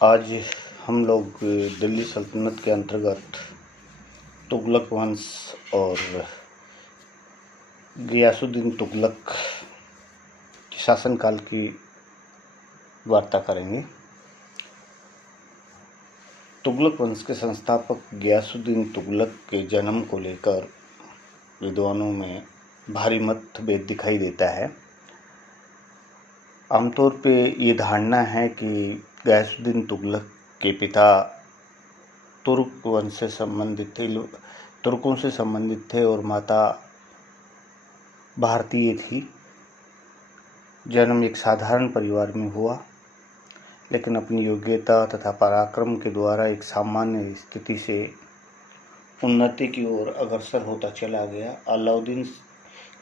आज हम लोग दिल्ली सल्तनत के अंतर्गत तुगलक वंश और गियासुद्दीन तुगलक के शासनकाल की वार्ता करेंगे। तुगलक वंश के संस्थापक गियासुद्दीन तुगलक के जन्म को लेकर विद्वानों में भारी मतभेद दिखाई देता है। आमतौर पे ये धारणा है कि गियासुद्दीन तुगलक के पिता तुर्क वंश से संबंधित थे, तुर्कों से संबंधित थे और माता भारतीय थी। जन्म एक साधारण परिवार में हुआ, लेकिन अपनी योग्यता तथा पराक्रम के द्वारा एक सामान्य स्थिति से उन्नति की ओर अग्रसर होता चला गया। अलाउद्दीन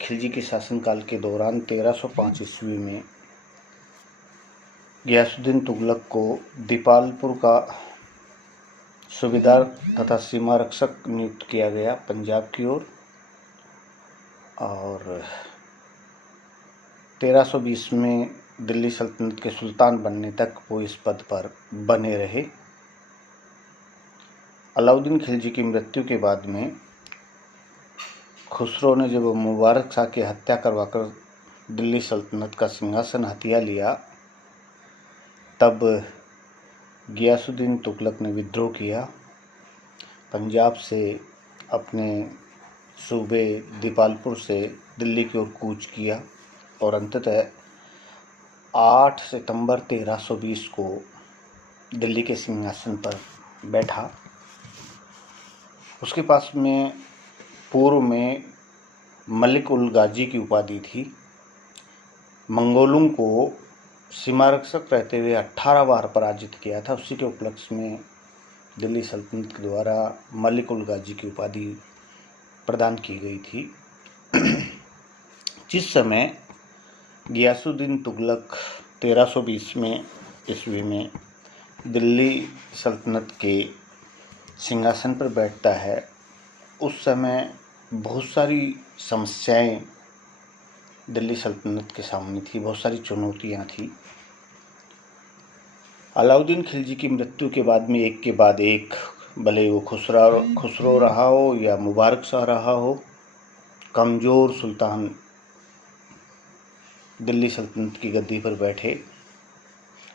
खिलजी के शासनकाल के दौरान 1305 ईस्वी में गियासुद्दीन तुगलक को दीपालपुर का सूबेदार तथा सीमा रक्षक नियुक्त किया गया पंजाब की ओर, और 1320 में दिल्ली सल्तनत के सुल्तान बनने तक वो इस पद पर बने रहे। अलाउद्दीन खिलजी की मृत्यु के बाद में खुसरो ने जब मुबारक शाह की हत्या करवाकर दिल्ली सल्तनत का सिंहासन हथिया लिया, तब गियासुद्दीन तुगलक ने विद्रोह किया, पंजाब से अपने सूबे दीपालपुर से दिल्ली की ओर कूच किया और अंततः 8 सितंबर 1320 को दिल्ली के सिंहासन पर बैठा। उसके पास में पूर्व में मलिक उल गाजी की उपाधि थी। मंगोलों को सीमा रक्षक रहते हुए 18 बार पराजित किया था। उसी के उपलक्ष्य में दिल्ली सल्तनत के द्वारा मलिक उल गाजी की उपाधि प्रदान की गई थी। जिस समय गियासुद्दीन तुगलक 1320 में ईस्वी में दिल्ली सल्तनत के सिंहासन पर बैठता है, उस समय बहुत सारी समस्याएं दिल्ली सल्तनत के सामने थी, बहुत सारी चुनौतियां थी। अलाउद्दीन खिलजी की मृत्यु के बाद में एक के बाद एक, भले वो खुसरो रहा हो या मुबारक शाह रहा हो, कमज़ोर सुल्तान दिल्ली सल्तनत की गद्दी पर बैठे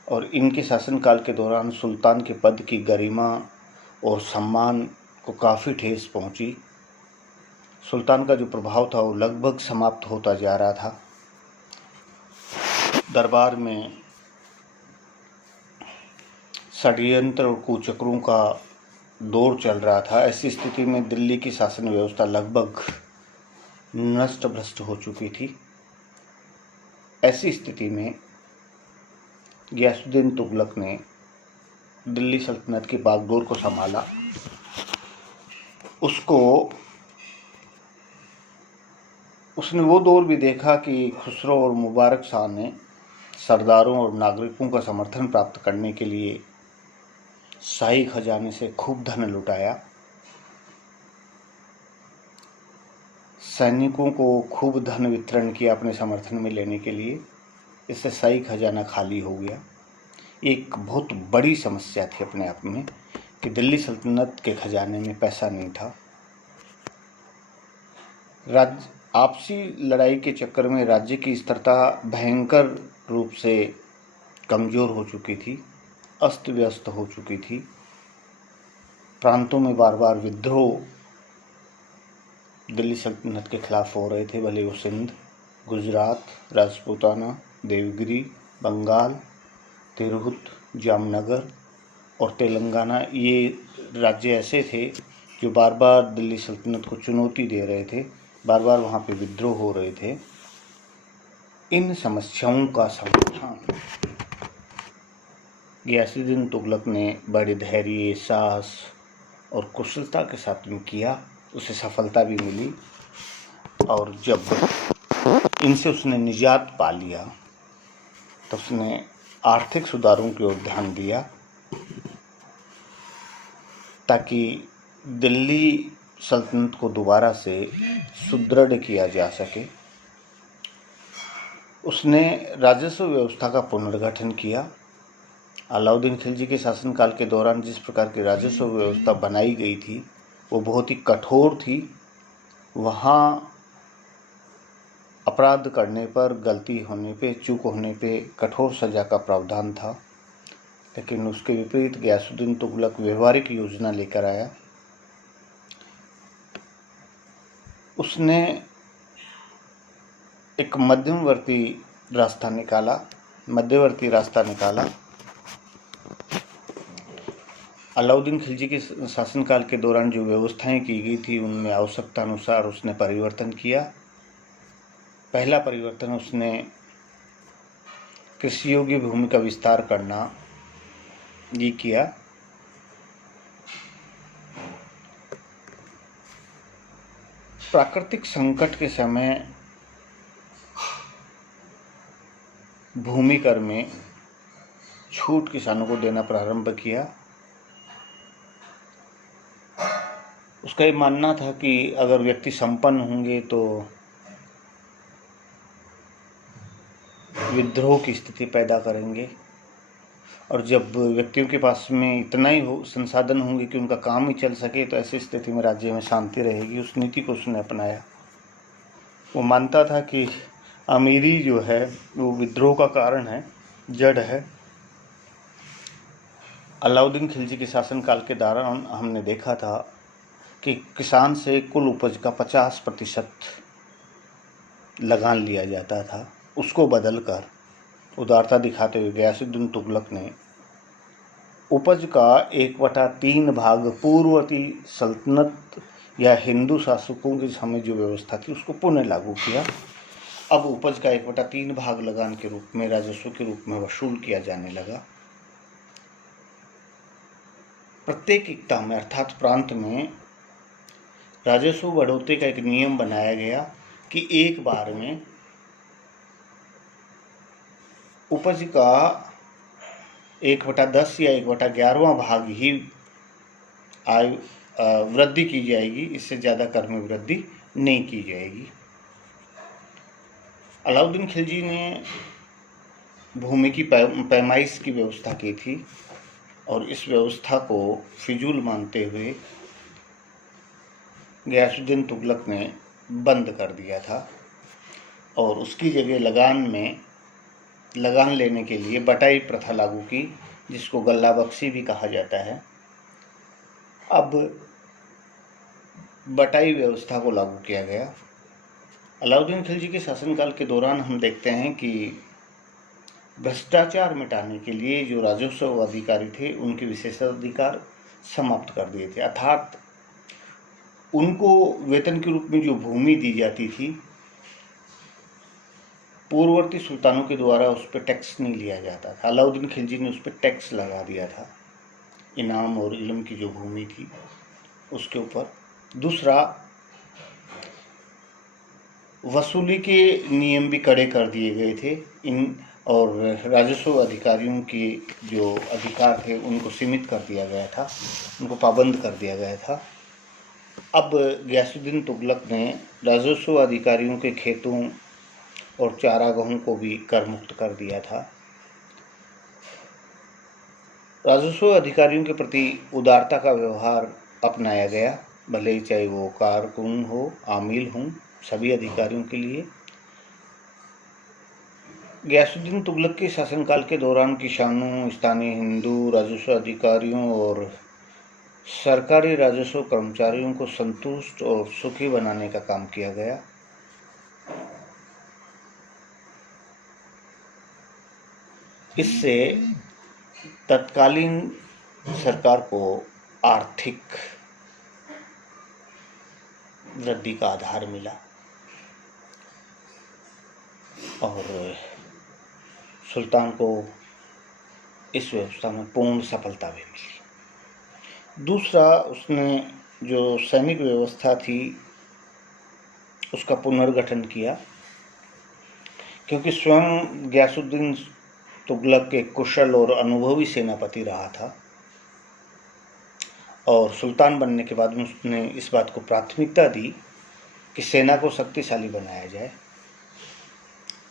और इनके शासनकाल के दौरान सुल्तान के पद की गरिमा और सम्मान को काफ़ी ठेस पहुंची। सुल्तान का जो प्रभाव था वो लगभग समाप्त होता जा रहा था। दरबार में षड्यंत्र और कुचक्रों का दौर चल रहा था। ऐसी स्थिति में दिल्ली की शासन व्यवस्था लगभग नष्ट भ्रष्ट हो चुकी थी। ऐसी स्थिति में गियासुद्दीन तुगलक ने दिल्ली सल्तनत की बागडोर को संभाला। उसने वो दौर भी देखा कि खुसरो और मुबारक शाह ने सरदारों और नागरिकों का समर्थन प्राप्त करने के लिए शाही खजाने से खूब धन लुटाया, सैनिकों को खूब धन वितरण किया अपने समर्थन में लेने के लिए। इससे शाही खजाना खाली हो गया। एक बहुत बड़ी समस्या थी अपने आप में कि दिल्ली सल्तनत के खजाने में पैसा नहीं था। आपसी लड़ाई के चक्कर में राज्य की स्थिरता भयंकर रूप से कमज़ोर हो चुकी थी, अस्त व्यस्त हो चुकी थी। प्रांतों में बार बार विद्रोह दिल्ली सल्तनत के खिलाफ हो रहे थे, भले वो सिंध, गुजरात, राजपूताना, देवगिरी, बंगाल, तिरहुत, जामनगर और तेलंगाना, ये राज्य ऐसे थे जो बार बार दिल्ली सल्तनत को चुनौती दे रहे थे, बार बार वहाँ पे विद्रोह हो रहे थे। इन समस्याओं का समाधान गियासुद्दीन तुगलक ने बड़े धैर्य, साहस और कुशलता के साथ में किया। उसे सफलता भी मिली और जब इनसे उसने निजात पा लिया तो उसने आर्थिक सुधारों की ओर ध्यान दिया ताकि दिल्ली सल्तनत को दोबारा से सुदृढ़ किया जा सके। उसने राजस्व व्यवस्था का पुनर्गठन किया अलाउद्दीन खिलजी के शासनकाल के दौरान जिस प्रकार की राजस्व व्यवस्था बनाई गई थी वो बहुत ही कठोर थी। वहाँ अपराध करने पर, गलती होने पे, चूक होने पे कठोर सजा का प्रावधान था। लेकिन उसके विपरीत गयासुद्दीन तुगलक व्यवहारिक योजना लेकर आया। उसने एक मध्यवर्ती रास्ता निकाला। अलाउद्दीन खिलजी के शासनकाल के दौरान जो व्यवस्थाएं की गई थी उनमें आवश्यकता अनुसार उसने परिवर्तन किया। पहला परिवर्तन उसने कृषि योग्य भूमि का विस्तार करना ये किया। प्राकृतिक संकट के समय भूमि कर में छूट किसानों को देना प्रारंभ किया। उसका ये मानना था कि अगर व्यक्ति संपन्न होंगे तो विद्रोह की स्थिति पैदा करेंगे, और जब व्यक्तियों के पास में इतना ही संसाधन होंगे कि उनका काम ही चल सके तो ऐसी स्थिति में राज्य में शांति रहेगी। उस नीति को उसने अपनाया। वो मानता था कि अमीरी जो है वो विद्रोह का कारण है, जड़ है। अलाउद्दीन खिलजी के शासनकाल के दौरान हमने देखा था कि किसान से कुल उपज का 50% लगान लिया जाता था। उसको बदलकर उदारता दिखाते हुए गयासुद्दीन तुगलक ने उपज का 1/3 भाग पूर्ववर्ती सल्तनत या हिंदू शासकों के समय जो व्यवस्था थी उसको पुनः लागू किया। अब उपज का 1/3 भाग लगान के रूप में, राजस्व के रूप में वसूल किया जाने लगा। प्रत्येक इक्ता में अर्थात प्रांत में राजस्व बढ़ोतरी का एक नियम बनाया गया कि एक बार में उपज का 1/10 या 1/11वां भाग ही आय वृद्धि की जाएगी। इससे ज़्यादा कर में वृद्धि नहीं की जाएगी। अलाउद्दीन खिलजी ने भूमि की पैमाइश की व्यवस्था की थी और इस व्यवस्था को फिजूल मानते हुए गयासुद्दीन तुगलक ने बंद कर दिया था और उसकी जगह लगान लेने के लिए बटाई प्रथा लागू की, जिसको गल्ला बख्शी भी कहा जाता है। अब बटाई व्यवस्था को लागू किया गया। अलाउद्दीन खिलजी के शासनकाल के दौरान हम देखते हैं कि भ्रष्टाचार मिटाने के लिए जो राजस्व अधिकारी थे उनके विशेषाधिकार समाप्त कर दिए थे। अर्थात उनको वेतन के रूप में जो भूमि दी जाती थी, पूर्ववर्ती सुल्तानों के द्वारा उस पर टैक्स नहीं लिया जाता था। अलाउद्दीन खिलजी ने उस पर टैक्स लगा दिया था, इनाम और इल्म की जो भूमि थी उसके ऊपर। दूसरा, वसूली के नियम भी कड़े कर दिए गए थे और राजस्व अधिकारियों के जो अधिकार थे उनको सीमित कर दिया गया था, उनको पाबंद कर दिया गया था। अब गयासुद्दीन तुगलक ने राजस्व अधिकारियों के खेतों और चारागाहों को भी कर मुक्त कर दिया था। राजस्व अधिकारियों के प्रति उदारता का व्यवहार अपनाया गया, भले ही चाहे वो कारकुन हो, आमिल हों, सभी अधिकारियों के लिए। गयासुद्दीन तुगलक के शासनकाल के दौरान किसानों, स्थानीय हिंदू राजस्व अधिकारियों और सरकारी राजस्व कर्मचारियों को संतुष्ट और सुखी बनाने का काम किया गया। इससे तत्कालीन सरकार को आर्थिक वृद्धि का आधार मिला और सुल्तान को इस व्यवस्था में पूर्ण सफलता भी मिली। दूसरा, उसने जो सैनिक व्यवस्था थी उसका पुनर्गठन किया, क्योंकि स्वयं गयासुद्दीन तुगलक एक कुशल और अनुभवी सेनापति रहा था और सुल्तान बनने के बाद उसने इस बात को प्राथमिकता दी कि सेना को शक्तिशाली बनाया जाए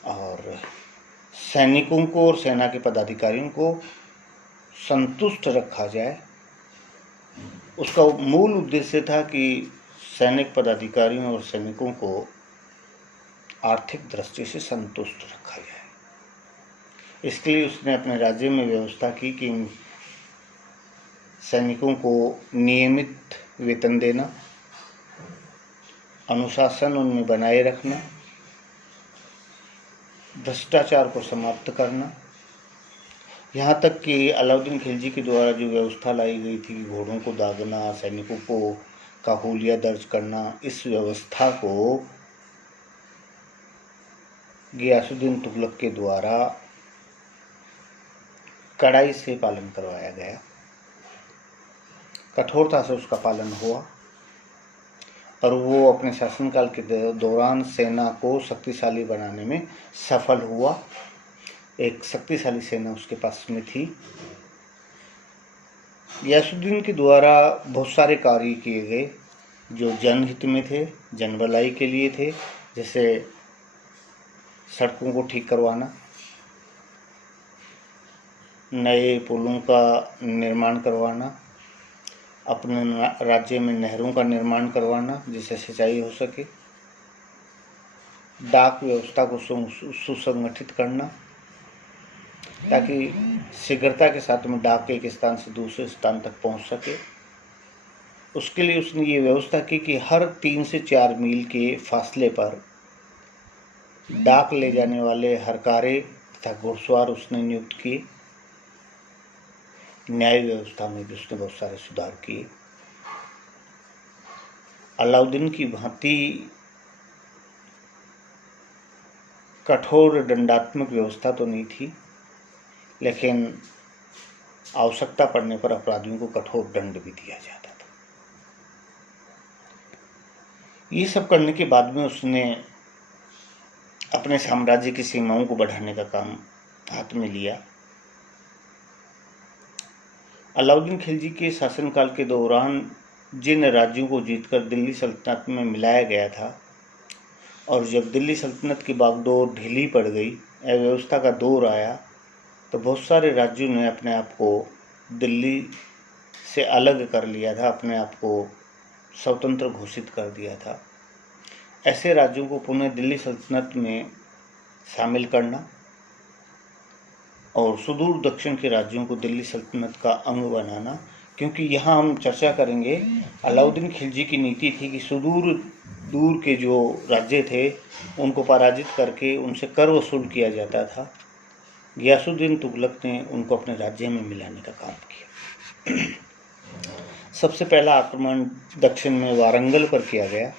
और सैनिकों को और सेना के पदाधिकारियों को संतुष्ट रखा जाए, उसका मूल उद्देश्य था कि सैनिक पदाधिकारियों और सैनिकों को आर्थिक दृष्टि से संतुष्ट रखा जाए। इसके लिए उसने अपने राज्य में व्यवस्था की कि सैनिकों को नियमित वेतन देना, अनुशासन उनमें बनाए रखना, भ्रष्टाचार को समाप्त करना, यहाँ तक कि अलाउद्दीन खिलजी के द्वारा जो व्यवस्था लाई गई थी, घोड़ों को दागना, सैनिकों को का हुलिया दर्ज करना, इस व्यवस्था को गियासुद्दीन तुगलक के द्वारा कड़ाई से पालन करवाया गया, कठोरता से उसका पालन हुआ और वो अपने शासनकाल के दौरान सेना को शक्तिशाली बनाने में सफल हुआ। एक शक्तिशाली सेना उसके पास में थी। गियासुद्दीन के द्वारा बहुत सारे कार्य किए गए जो जनहित में थे, जनभलाई के लिए थे, जैसे सड़कों को ठीक करवाना, नए पुलों का निर्माण करवाना, अपने राज्य में नहरों का निर्माण करवाना जिससे सिंचाई हो सके, डाक व्यवस्था को सुसंगठित करना ताकि शीघ्रता के साथ में डाक एक स्थान से दूसरे स्थान तक पहुंच सके। उसके लिए उसने ये व्यवस्था की कि हर 3 से 4 मील के फासले पर डाक ले जाने वाले हरकारे तथा घुड़सवार उसने नियुक्त किए। न्याय व्यवस्था में भी उसने बहुत सारे सुधार किए। अलाउद्दीन की भांति कठोर दंडात्मक व्यवस्था तो नहीं थी, लेकिन आवश्यकता पड़ने पर अपराधियों को कठोर दंड भी दिया जाता था। ये सब करने के बाद में उसने अपने साम्राज्य की सीमाओं को बढ़ाने का काम हाथ में लिया। अलाउद्दीन खिलजी के शासनकाल के दौरान जिन राज्यों को जीतकर दिल्ली सल्तनत में मिलाया गया था और जब दिल्ली सल्तनत की बागडोर ढीली पड़ गई, अव्यवस्था का दौर आया, तो बहुत सारे राज्यों ने अपने आप को दिल्ली से अलग कर लिया था, अपने आप को स्वतंत्र घोषित कर दिया था। ऐसे राज्यों को पुनः दिल्ली सल्तनत में शामिल करना और सुदूर दक्षिण के राज्यों को दिल्ली सल्तनत का अंग बनाना, क्योंकि यहाँ हम चर्चा करेंगे अलाउद्दीन खिलजी की नीति थी कि दूर के जो राज्य थे उनको पराजित करके उनसे कर वसूल किया जाता था। गियासुद्दीन तुगलक ने उनको अपने राज्य में मिलाने का काम किया। सबसे पहला आक्रमण दक्षिण में वारंगल पर किया गया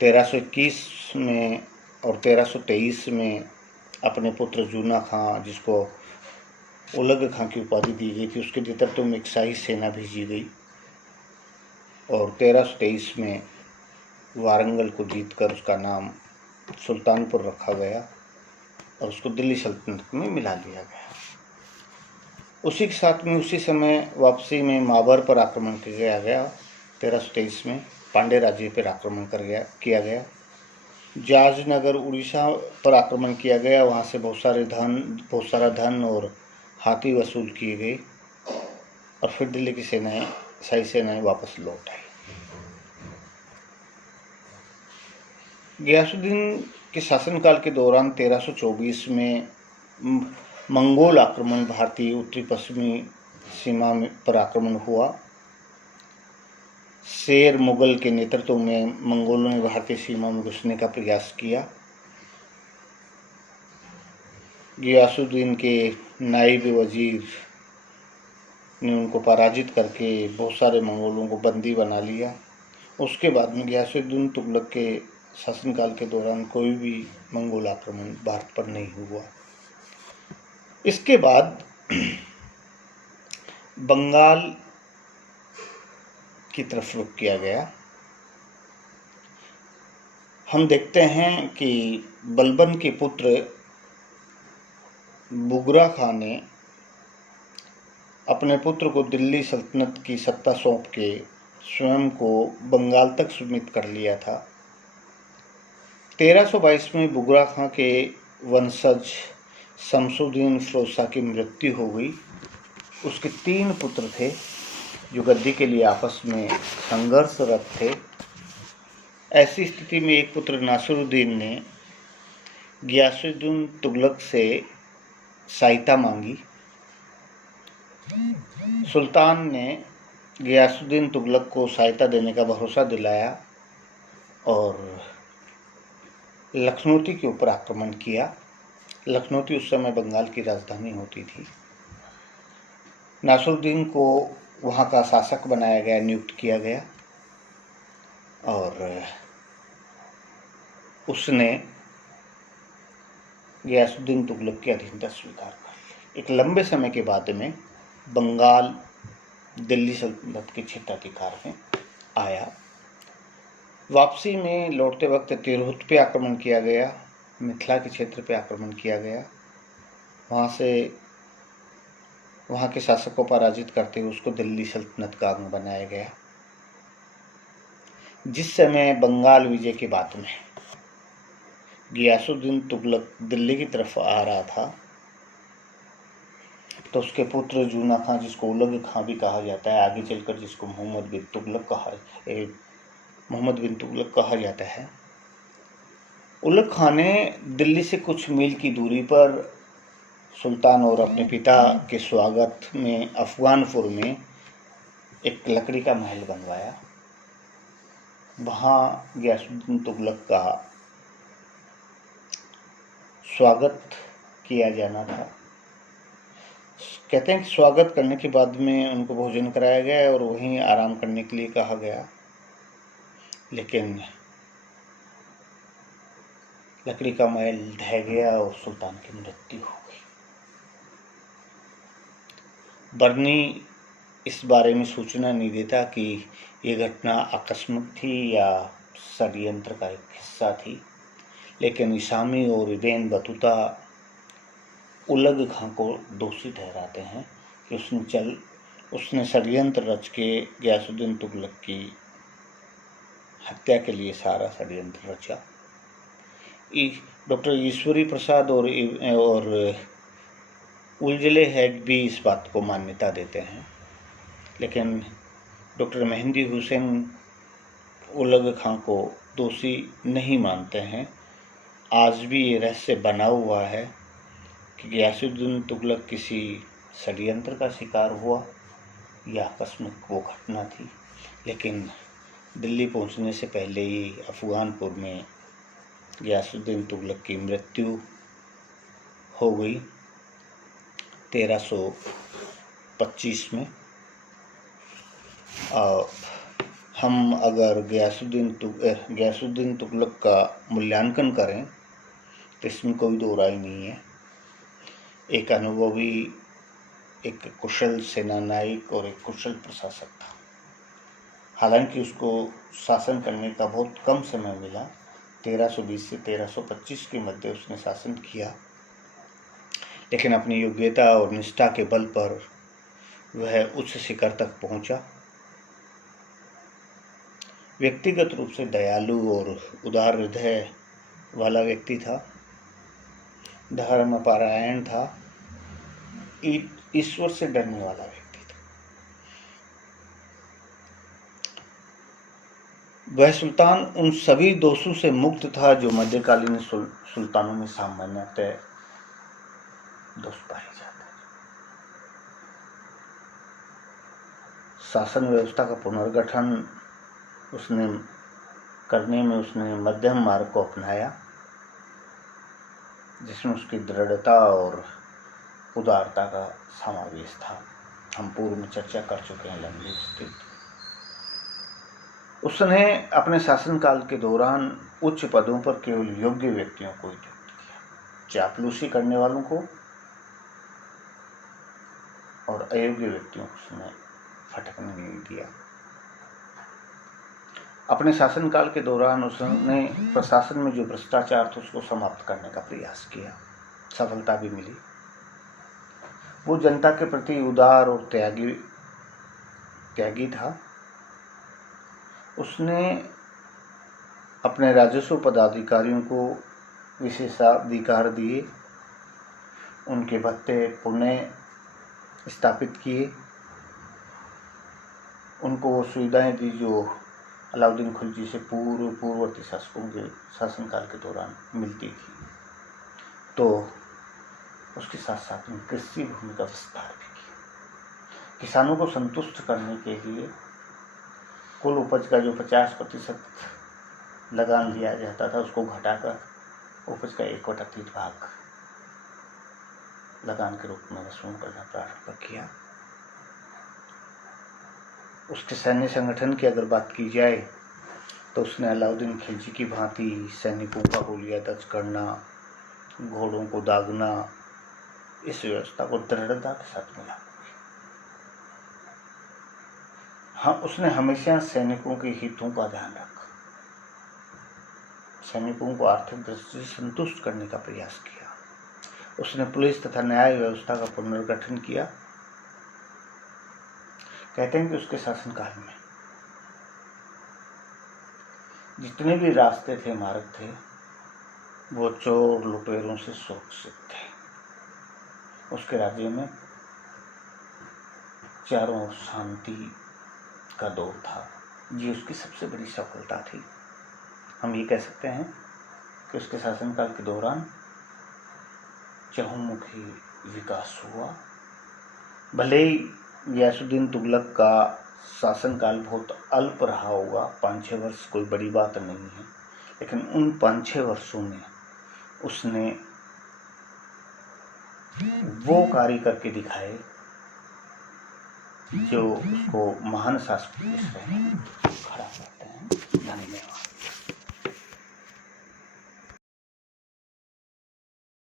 1321 में और 1323 में अपने पुत्र जूना खां, जिसको उलग खां की उपाधि दी गई थी, उसके नेतृत्व में एक शाही सेना भेजी गई और 1323 में वारंगल को जीतकर उसका नाम सुल्तानपुर रखा गया और उसको दिल्ली सल्तनत में मिला लिया गया। उसी के साथ में उसी समय वापसी में माबर पर आक्रमण किया गया। 1323 में पांडे राज्य पर आक्रमण किया गया। जाजनगर उड़ीसा पर आक्रमण किया गया, वहाँ से बहुत सारा धन और हाथी वसूल किए गए और फिर दिल्ली की शाही सेनाएं वापस लौट आई। गियासुद्दीन के शासनकाल के दौरान 1324 में मंगोल आक्रमण भारतीय उत्तरी पश्चिमी सीमा पर आक्रमण हुआ। शेर मुगल के नेतृत्व में मंगोलों ने भारतीय सीमा में घुसने का प्रयास किया। गियासुद्दीन के नायब वजीर ने उनको पराजित करके बहुत सारे मंगोलों को बंदी बना लिया। उसके बाद में गियासुद्दीन तुगलक के शासनकाल के दौरान कोई भी मंगोल आक्रमण भारत पर नहीं हुआ। इसके बाद बंगाल की तरफ रुख किया गया। हम देखते हैं कि बलबन के पुत्र बुगरा खां ने अपने पुत्र को दिल्ली सल्तनत की सत्ता सौंप के स्वयं को बंगाल तक सीमित कर लिया था। 1322 में बुगरा खां के वंशज शमसुद्दीन फिरोज शाह की मृत्यु हो गई उसके 3 पुत्र थे जो गद्दी के लिए आपस में संघर्षरत थे। ऐसी स्थिति में एक पुत्र नासिरुद्दीन ने गियासुद्दीन तुगलक से सहायता मांगी। सुल्तान ने गियासुद्दीन तुगलक को सहायता देने का भरोसा दिलाया और लखनौती के ऊपर आक्रमण किया। लखनौती उस समय बंगाल की राजधानी होती थी। नासिरुद्दीन को वहाँ का शासक बनाया गया, नियुक्त किया गया और उसने गियासुद्दीन तुगलक की अधीनता स्वीकार कर ली। एक लंबे समय के बाद में बंगाल दिल्ली सल्तनत के क्षेत्राधिकार में आया। वापसी में लौटते वक्त तिरहुत पे आक्रमण किया गया, मिथिला के क्षेत्र पे आक्रमण किया गया। वहाँ के शासक को पराजित करते हुए उसको दिल्ली सल्तनत का अंग बनाया गया। जिस समय बंगाल विजय के बाद में गियासुद्दीन तुगलक दिल्ली की तरफ आ रहा था तो उसके पुत्र जूना खां, जिसको उलग खां भी कहा जाता है, आगे चलकर जिसको मोहम्मद बिन तुगलक कहा जाता है, उलग खां ने दिल्ली से कुछ मील की दूरी पर सुल्तान और अपने पिता के स्वागत में अफगानपुर में एक लकड़ी का महल बनवाया। वहाँ गियासुद्दीन तुगलक का स्वागत किया जाना था। कहते हैं कि स्वागत करने के बाद में उनको भोजन कराया गया और वहीं आराम करने के लिए कहा गया, लेकिन लकड़ी का महल ढह गया और सुल्तान की मृत्यु हो गई। बर्नी इस बारे में सूचना नहीं देता कि ये घटना आकस्मिक थी या षड्यंत्र का एक हिस्सा थी, लेकिन इसामी और इबन बतूता उलग खां को दोषी ठहराते हैं कि उसने षड्यंत्र रच के गियासुद्दीन तुगलक की हत्या के लिए सारा षड्यंत्र रचा। डॉक्टर ईश्वरी प्रसाद और उलजले हैग भी इस बात को मान्यता देते हैं, लेकिन डॉक्टर मेहंदी हुसैन उलग खां को दोषी नहीं मानते हैं। आज भी ये रहस्य बना हुआ है कि गियासुद्दीन तुगलक किसी षड्यंत्र का शिकार हुआ या आकस्मिक वो घटना थी, लेकिन दिल्ली पहुंचने से पहले ही अफगानपुर में गियासुद्दीन तुगलक की मृत्यु हो गई 1325 में। हम अगर गियासुद्दीन तुगलक का मूल्यांकन करें तो इसमें कोई दो राय नहीं है। एक अनुभवी, एक कुशल सेनानायक और एक कुशल प्रशासक था। हालांकि उसको शासन करने का बहुत कम समय मिला, 1320 से 1325 के मध्य उसने शासन किया, लेकिन अपनी योग्यता और निष्ठा के बल पर वह उच्च शिखर तक पहुंचा। व्यक्तिगत रूप से दयालु और उदार हृदय वाला व्यक्ति था, धर्मपरायण था, ईश्वर से डरने वाला व्यक्ति था। वह सुल्तान उन सभी दोषों से मुक्त था जो मध्यकालीन सुल्तानों में सामान्यतः दोष पाए जाते हैं। शासन व्यवस्था का पुनर्गठन उसने करने में उसने मध्यम मार्ग को अपनाया, जिसमें उसकी दृढ़ता और उदारता का समावेश था। हम पूर्व में चर्चा कर चुके हैं लंबी स्थिति। उसने अपने शासनकाल के दौरान उच्च पदों पर केवल योग्य व्यक्तियों को नियुक्त किया, चापलूसी करने वालों को और अयोग्य व्यक्तियों को उसने फटकने नहीं दिया। अपने शासनकाल के दौरान उसने प्रशासन में जो भ्रष्टाचार था उसको समाप्त करने का प्रयास किया, सफलता भी मिली। वो जनता के प्रति उदार और त्यागी था। उसने अपने राजस्व पदाधिकारियों को विशेषाधिकार दिए, उनके भत्ते पुणे स्थापित किए, उनको वो सुविधाएं दी जो अलाउद्दीन खिलजी से पूर्ववर्ती शासकों के शासनकाल के दौरान मिलती थी। तो उसके साथ साथ में कृषि भूमि का विस्तार भी किया। किसानों को संतुष्ट करने के लिए कुल उपज का जो 50% लगान लिया जाता था उसको घटाकर उपज का 1/3 भाग लगान के रूप में वसूल करना प्रारंभ किया। उसके सैन्य संगठन की अगर बात की जाए तो उसने अलाउद्दीन खिलजी की भांति सैनिकों का हुलिया दर्ज करना, घोड़ों को दागना, इस व्यवस्था को दृढ़ता के साथ मिला। हाँ, उसने हमेशा सैनिकों के हितों का ध्यान रखा, सैनिकों को आर्थिक दृष्टि से संतुष्ट करने का प्रयास किया। उसने पुलिस तथा न्याय व्यवस्था का पुनर्गठन किया। कहते हैं कि उसके शासनकाल में जितने भी रास्ते थे, मार्ग थे, वो चोर लुटेरों से सुरक्षित थे। उसके राज्य में चारों ओर शांति का दौर था। ये उसकी सबसे बड़ी सफलता थी। हम ये कह सकते हैं कि उसके शासनकाल के दौरान चहुमुखी विकास हुआ। भले ही गियासुद्दीन तुगलक का शासनकाल बहुत अल्प रहा होगा, 5-6 वर्ष कोई बड़ी बात नहीं है, लेकिन उन 5-6 वर्षों में उसने वो कार्य करके दिखाए जो उसको महान शासक खड़ा करते हैं। धन्यवाद।